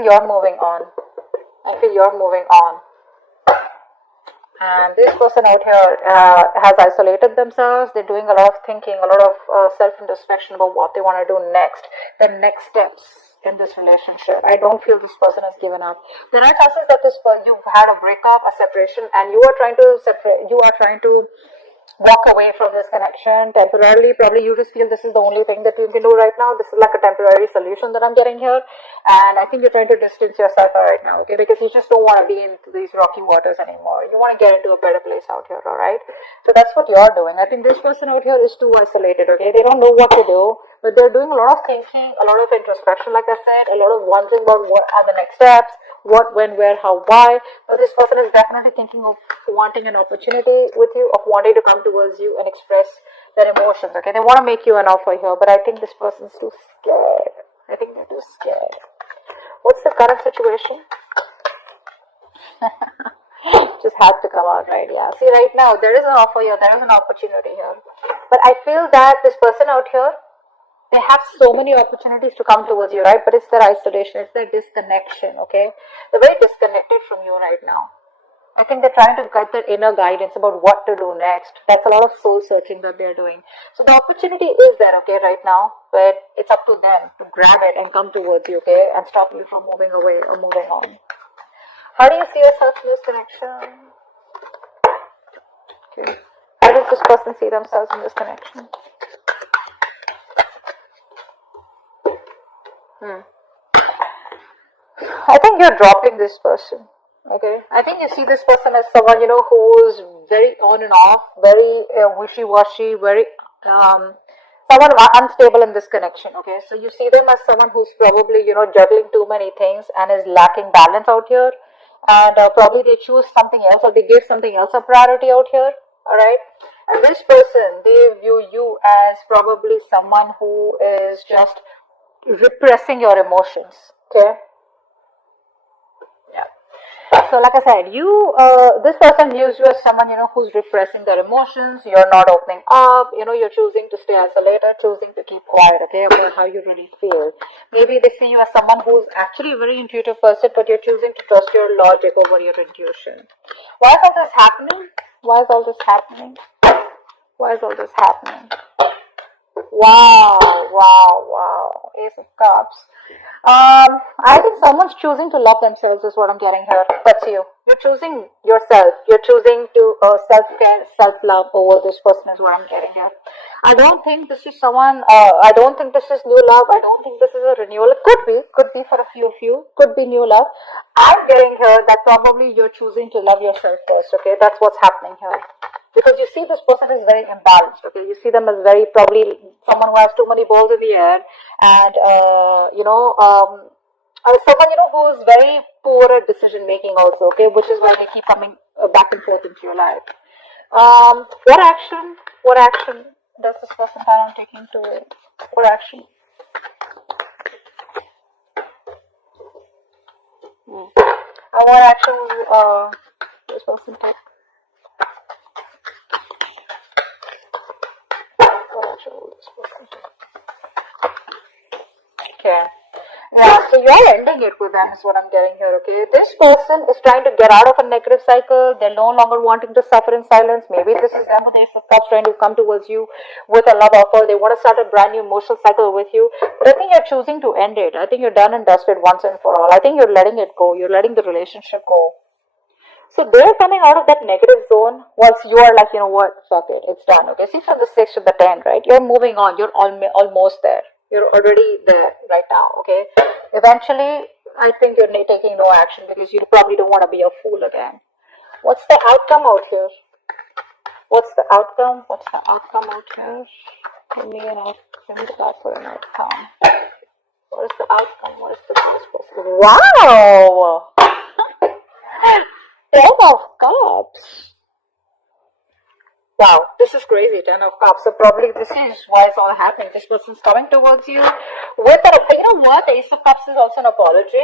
feel you're moving on. I feel you're moving on. And this person out here has isolated themselves. They're doing a lot of thinking, a lot of self-introspection about what they want to do next, the next steps in this relationship. I don't feel this person has given up. There are chances that you've had a breakup, a separation, and you are trying to separate. You are trying to walk away from this connection temporarily. Probably you just feel this is the only thing that you can do right now. This is like a temporary solution that I'm getting here, and I think you're trying to distance yourself right now, okay, because you just don't want to be in these rocky waters anymore. You want to get into a better place out here, all right? So that's what you're doing. I think this person out here is too isolated, okay? They don't know what to do, but they're doing a lot of thinking, a lot of introspection, like I said, a lot of wondering about what are the next steps, what, when, where, how, why. But this person is definitely thinking of wanting an opportunity with you, of wanting to come towards you and express their emotions, okay? They want to make you an offer here, but I think this person's too scared. I think they're too scared. What's the current situation? Just had to come out, right? Yeah. See, right now, there is an offer here, there is an opportunity here. But I feel that this person out here, they have so many opportunities to come towards you, right? But it's their isolation, it's their disconnection, okay? They're very disconnected from you right now. I think they're trying to get their inner guidance about what to do next. That's a lot of soul searching that they're doing. So the opportunity is there, okay, right now, but it's up to them to grab it and come towards you, okay, and stop you from moving away or moving on. How do you see yourself in this connection? Okay. How does this person see themselves in this connection? I think you're dropping this person. Okay, I think you see this person as someone, you know, who's very on and off, very wishy-washy, very someone unstable in this connection. Okay, so you see them as someone who's probably, you know, juggling too many things and is lacking balance out here, and probably they choose something else or they give something else a priority out here. All right, and this person, they view you as probably someone who is just repressing your emotions. Okay. So like I said, this person views you as someone, you know, who's repressing their emotions. You're not opening up, you know, you're choosing to stay isolated, choosing to keep quiet, okay, about how you really feel. Maybe they see you as someone who's actually a very intuitive person, but you're choosing to trust your logic over your intuition. Why is all this happening? Why is all this happening? Why is all this happening? Wow, wow, wow. Ace of Cups. I think someone's choosing to love themselves is what I'm getting here. That's you. You're choosing yourself. You're choosing to self-care, self-love over this person is what I'm getting here. I don't think this is someone, I don't think this is new love. I don't think this is a renewal. It could be for a few of you. Could be new love. I'm getting here that probably you're choosing to love yourself first, okay? That's what's happening here. Because you see this person is very imbalanced, okay? You see them as very probably someone who has too many balls in the air and, someone, you know, who is very poor at decision making also, okay? Which is why they keep coming back and forth into your life. What action does this person plan on taking to it? What action? What action will this person take? Okay. Yeah, so you're ending it with them is what I'm getting here, okay? This person is trying to get out of a negative cycle. They're no longer wanting to suffer in silence. Maybe this is them with the Ace of Cups trying to come towards you with a love offer. They want to start a brand new emotional cycle with you. But I think you're choosing to end it. I think you're done and dusted once and for all. I think you're letting it go. You're letting the relationship go. So they're coming out of that negative zone once you are like, you know what, fuck it, it's done, okay? See, from the 6 to the 10, right? You're moving on. You're almost there. You're already there right now, okay? Eventually, I think you're taking no action because you probably don't want to be a fool again. What's the outcome out here? What's the outcome? What's the outcome out here? Give me the card for an outcome. What is the outcome? What is the possible? Wow! 10 of Cups. Wow, this is crazy, 10 of Cups. So probably this is why it's all happening. This person's coming towards you with an, you know what, Ace of Cups is also an apology.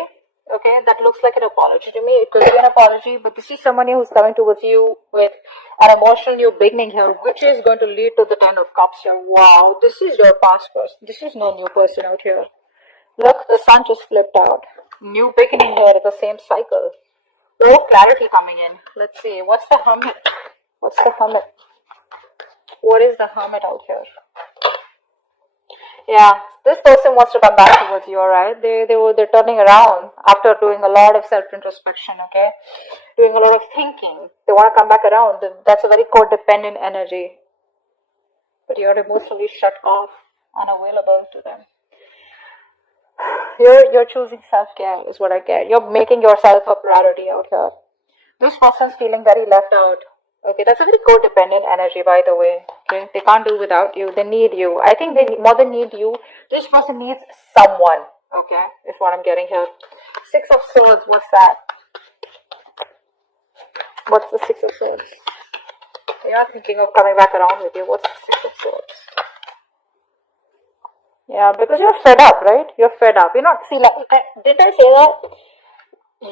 Okay, that looks like an apology to me. It could be an apology, but this is someone who's coming towards you with an emotional new beginning here, which is going to lead to the 10 of Cups here. Wow, this is your past person. This is no new person out here. Look, the sun just flipped out. New beginning here, the same cycle. No clarity coming in. Let's see. What's the hermit? What's the hermit? What is the hermit out here? Yeah, this person wants to come back towards you, alright? They're turning around after doing a lot of self-introspection, okay? Doing a lot of thinking. They want to come back around. That's a very codependent energy. But you're emotionally shut off, unavailable to them. You're choosing self-care is what I get. You're making yourself a priority out here. This person's feeling very left out. Okay, that's a very codependent energy, by the way. Okay, they can't do without you. They need you. I think they more than need you. This person needs someone. Okay, is what I'm getting here. Six of Swords. What's that? What's the Six of Swords? They are thinking of coming back around with you. What's the Six of Swords? Yeah, because you're fed up, right? You're fed up. You're not. See, like, didn't I say that?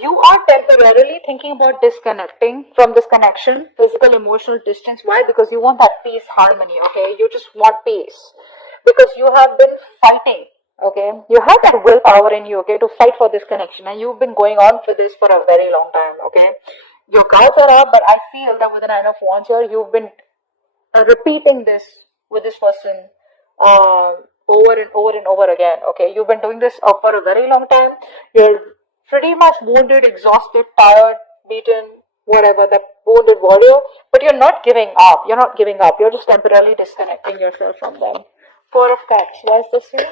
You are temporarily thinking about disconnecting from this connection, physical, emotional distance. Why? Because you want that peace, harmony, okay? You just want peace. Because you have been fighting, okay? You have that willpower in you, okay, to fight for this connection. And you've been going on for this for a very long time, okay? Your guards are up, but I feel that with the Nine of Wands here, you've been repeating this with this person over and over and over again, okay? You've been doing this for a very long time. You're pretty much wounded, exhausted, tired, beaten, whatever, that wounded warrior, but you're not giving up. You're not giving up. You're just temporarily disconnecting yourself from them. Four of Cups. Why is this here?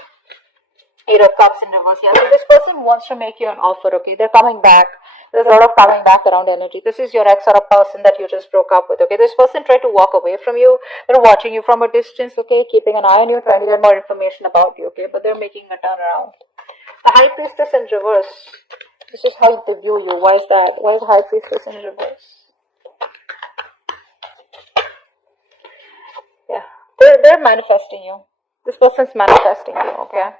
Eight of Cups in reverse. Yeah, so this person wants to make you an offer, okay? They're coming back. There's a lot of coming back around energy. This is your ex or a person that you just broke up with, okay? This person tried to walk away from you. They're watching you from a distance, okay? Keeping an eye on you, trying to get more information about you, okay? But they're making a turnaround. The High Priestess in reverse. This is how they view you. Why is that? Why is the High Priestess in reverse? Yeah, they're manifesting you. This person's manifesting you, okay?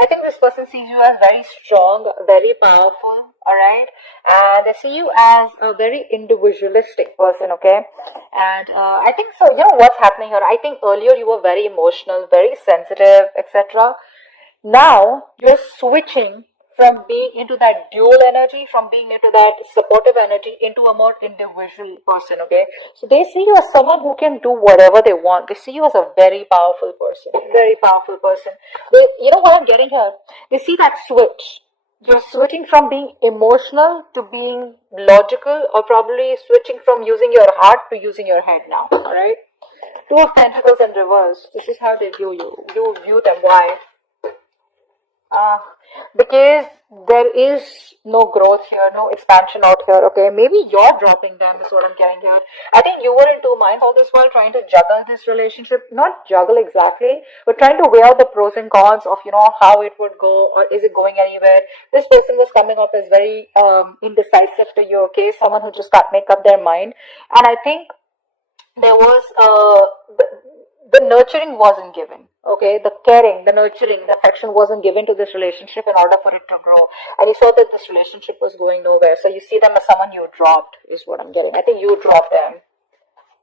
I think this person sees you as very strong, very powerful, alright? And they see you as a very individualistic person, okay? And I think so, you know what's happening here? I think earlier you were very emotional, very sensitive, etc. Now you're switching from being into that dual energy, from being into that supportive energy, into a more individual person, okay? So they see you as someone who can do whatever they want. They see you as a very powerful person, very powerful person. They, you know what I'm getting here? They see that switch. You're switching from being emotional to being logical, or probably switching from using your heart to using your head now, alright? Two of Pentacles in reverse. This is how they view you. You view them. Why? Because there is no growth here, no expansion out here, okay? Maybe you're dropping them is what I'm getting here. I think you were in two minds all this while trying to juggle this relationship. Not juggle exactly, but trying to weigh out the pros and cons of, you know, how it would go, or is it going anywhere. This person was coming up as very indecisive to you, okay? Someone who just can't make up their mind. And I think there was the nurturing wasn't given, okay? The caring, the nurturing, the affection wasn't given to this relationship in order for it to grow. And you saw that this relationship was going nowhere. So you see them as someone you dropped is what I'm getting. I think you dropped them.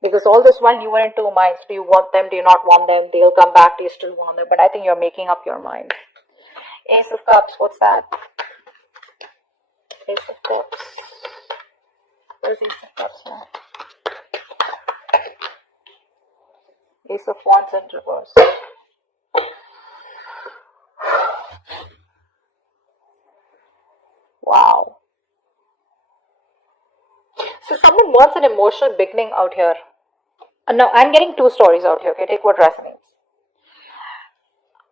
Because all this while you were in two minds. Do you want them? Do you not want them? They'll come back. Do you still want them? But I think you're making up your mind. Ace of Cups. What's that? Ace of Cups. Where's Ace of Cups now? Ace of Wands in reverse. Wow. So someone wants an emotional beginning out here. Now I'm getting two stories out here. Okay, take what resonates.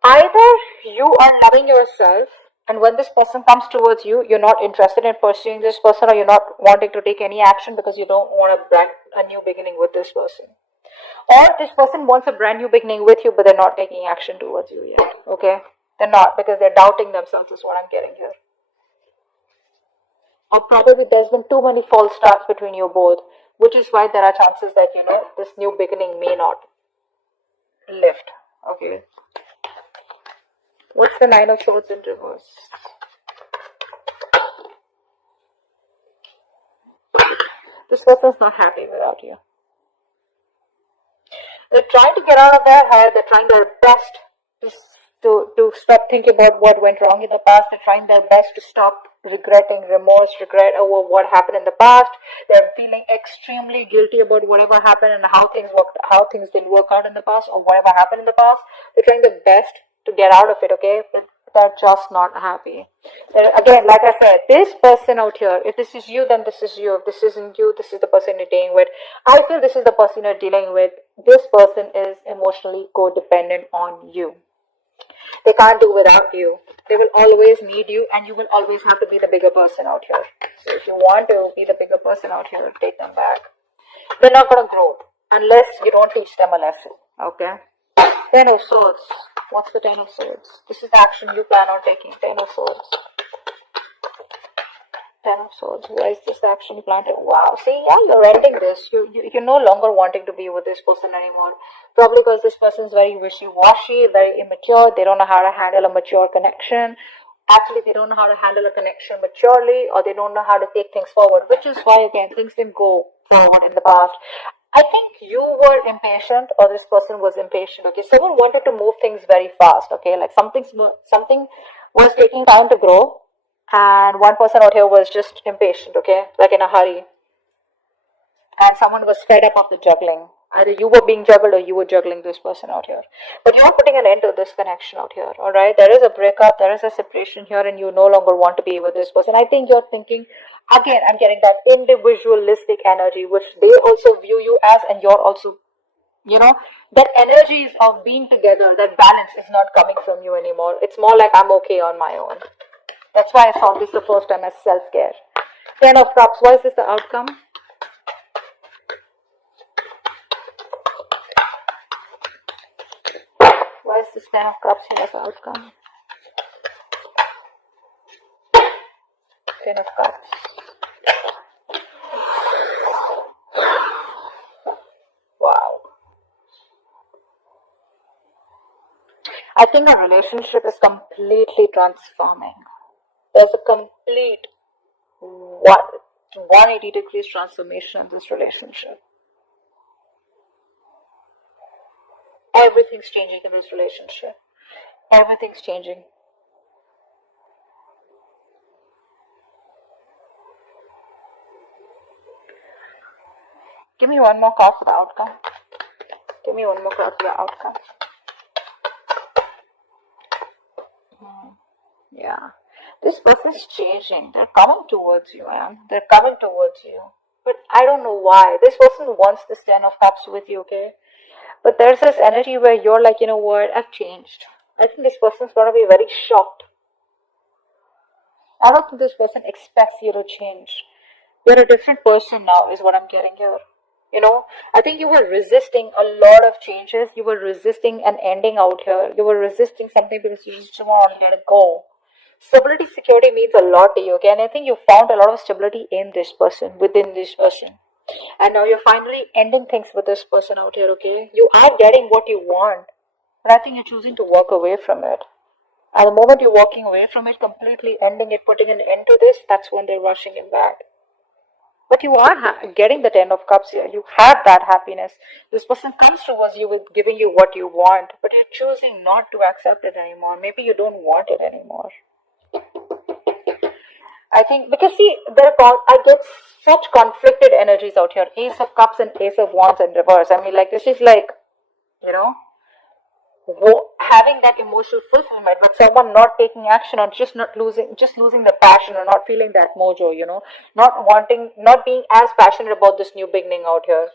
Either you are loving yourself, and when this person comes towards you, you're not interested in pursuing this person, or you're not wanting to take any action because you don't want a new beginning with this person. Or this person wants a brand new beginning with you, but they're not taking action towards you yet. Okay? They're not, because they're doubting themselves is what I'm getting here. Or probably there's been too many false starts between you both, which is why there are chances that, you know, this new beginning may not lift. Okay? What's the Nine of Swords in reverse? This person's not happy without you. They're trying to get out of their head. They're trying their best to to stop thinking about what went wrong in the past. They're trying their best to stop regretting, regret over what happened in the past. They're feeling extremely guilty about whatever happened and how things didn't work out in the past, or whatever happened in the past. They're trying their best to get out of it, okay? But they're just not happy. Again, like I said, this person out here, if this is you, then this is you. If this isn't you, this is the person you're dealing with. I feel this is the person you're dealing with. This person is emotionally codependent on you. They can't do without you. They will always need you, and you will always have to be the bigger person out here. So if you want to be the bigger person out here, take them back. They're not going to grow unless you don't teach them a lesson, okay? Ten of Swords. What's the Ten of Swords? This is the action you plan on taking. Ten of Swords. Ten of Swords. Why is this the action you plan to? Wow. See, yeah, you're ending this. You're no longer wanting to be with this person anymore. Probably because this person is very wishy-washy, very immature. They don't know how to handle a mature connection. Actually, they don't know how to handle a connection maturely, or they don't know how to take things forward, which is why, again, things didn't go forward in the past. I think you were impatient, or this person was impatient, okay? Someone wanted to move things very fast, okay? Like something was taking time to grow, and one person out here was just impatient, okay? Like in a hurry. And someone was fed up of the juggling. Either you were being juggled or you were juggling this person out here. But you're putting an end to this connection out here, alright? There is a breakup, there is a separation here, and you no longer want to be with this person. I think you're thinking, again, I'm getting that individualistic energy, which they also view you as, and you're also, that energies of being together, that balance is not coming from you anymore. It's more like I'm okay on my own. That's why I saw this the first time as self-care. Ten of Cups, why is this the outcome? Why is this Ten of Cups here as the outcome? Ten of Cups. Wow. I think a relationship is completely transforming. There's a complete 180 degrees transformation in this relationship. Everything's changing in this relationship. Everything's changing. Give me one more card for the outcome. Give me one more card for the outcome. Yeah. This person's changing. They're coming towards you, man. They're coming towards you. But I don't know why. This person wants this Ten of Cups with you, okay? But there's this energy where you're like, you know what, I've changed. I think this person's going to be very shocked. I don't think this person expects you to change. You're a different person now, is what I'm getting here. I think you were resisting a lot of changes. You were resisting an ending out here. You were resisting something because you just want to let it go. Stability, security means a lot to you, okay? And I think you found a lot of stability in this person, within this person. And now you're finally ending things with this person out here, okay? You are getting what you want, but I think you're choosing to walk away from it. And the moment you're walking away from it, completely ending it, putting an end to this, that's when they're rushing it back. But you are getting the Ten of Cups here. You have that happiness. This person comes towards you with giving you what you want, but you're choosing not to accept it anymore. Maybe you don't want it anymore. I think, because see, I get such conflicted energies out here. Ace of Cups and Ace of Wands in reverse. I mean, like, this is like, having that emotional fulfillment, but someone not taking action, or just losing the passion, or not feeling that mojo, not being as passionate about this new beginning out here.